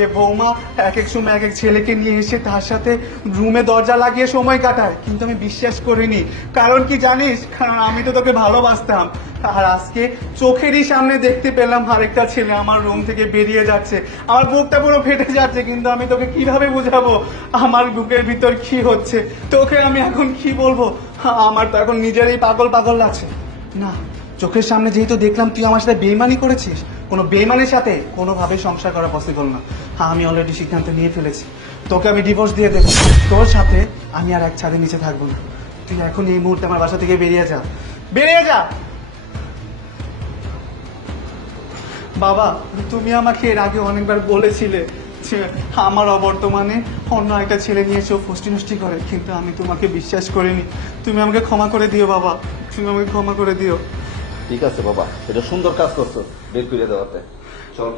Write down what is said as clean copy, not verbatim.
যে বৌমা এক এক সময় এক এক ছেলেকে নিয়ে এসে তার সাথে রুমে দরজা লাগিয়ে সময় কাটায়, কিন্তু আমি বিশ্বাস করিনি। কারণ কি জানিস? কারণ আমি তো তোকে ভালোবাসতাম। আর আজকে চোখেরই সামনে দেখতে পেলাম আরেকটা ছেলে আমার রুম থেকে বেরিয়ে যাচ্ছে। আমার বুকটা পুরো ফেটে যাচ্ছে, কিন্তু আমি তোকে কিভাবে বুঝাবো আমার বুকের ভিতর কি হচ্ছে? তোকে আমি এখন কি বলবো? আমার তো এখন নিজেরই পাগল পাগল লাগছে। না, চোখের সামনে যেহেতু দেখলাম তুই আমার সাথে বেইমানি করেছিস, কোনো বেইমানের সাথে কোনোভাবে সংসার করা পসিবল না। আমি অলরেডি সিদ্ধান্ত নিয়ে ফেলেছি, তোকে আমি ডিভোর্স দিয়ে দেবো। তোর সাথে আমি আর এক ছাদের নিচে থাকবো না। তুই এখন এই মুহূর্তে আমার বাসা থেকে বেরিয়ে যা, বেরিয়ে যা। বাবা, তুমি আমাকে এর আগে অনেকবার বলেছিলে যে আমার অবর্তমানে অন্য একটা ছেলে নিয়ে এসে ফষ্টি নষ্টি করে, কিন্তু আমি তোমাকে বিশ্বাস করিনি। তুমি আমাকে ক্ষমা করে দিও বাবা, তুমি আমাকে ক্ষমা করে দিও। ঠিক আছে বাবা, এটা সুন্দর কাজ করছো বের করে দেওয়াতে। চল।